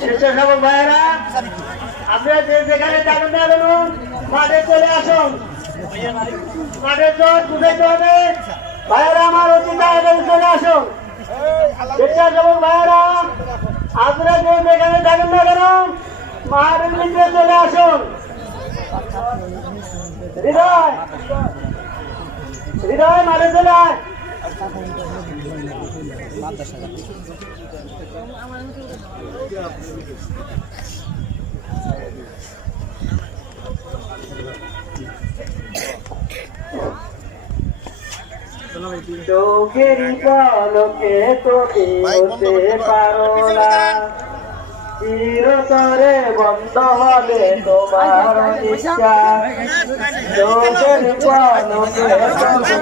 স্বেচ্ছাসেবক ভাইয়েরা, আপনারা যে যেখানে থাকেন না কেন মাঠে চলে আসুন। মাঠের জোট বুঝাইতে হবে। ভাইয়েরা আমার অতি তাড়াতাড়ি চলে আসুন। স্বেচ্ছাসেবক ভাইয়েরা, আপনারা যে যেখানে থাকেন না কেন মাঠের ভিতরে চলে আসুন। হৃদয় হৃদয় মাঠে চলে আয়। চোখের পলকে তুমি হতে পারো না, চিরতরে বন্ধ হবে তোমার নিঃশ্বাস। চোখের পলকে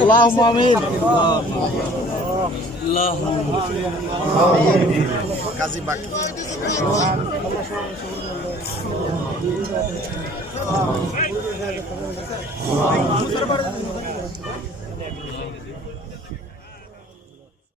اللهم امين কাজী বাকি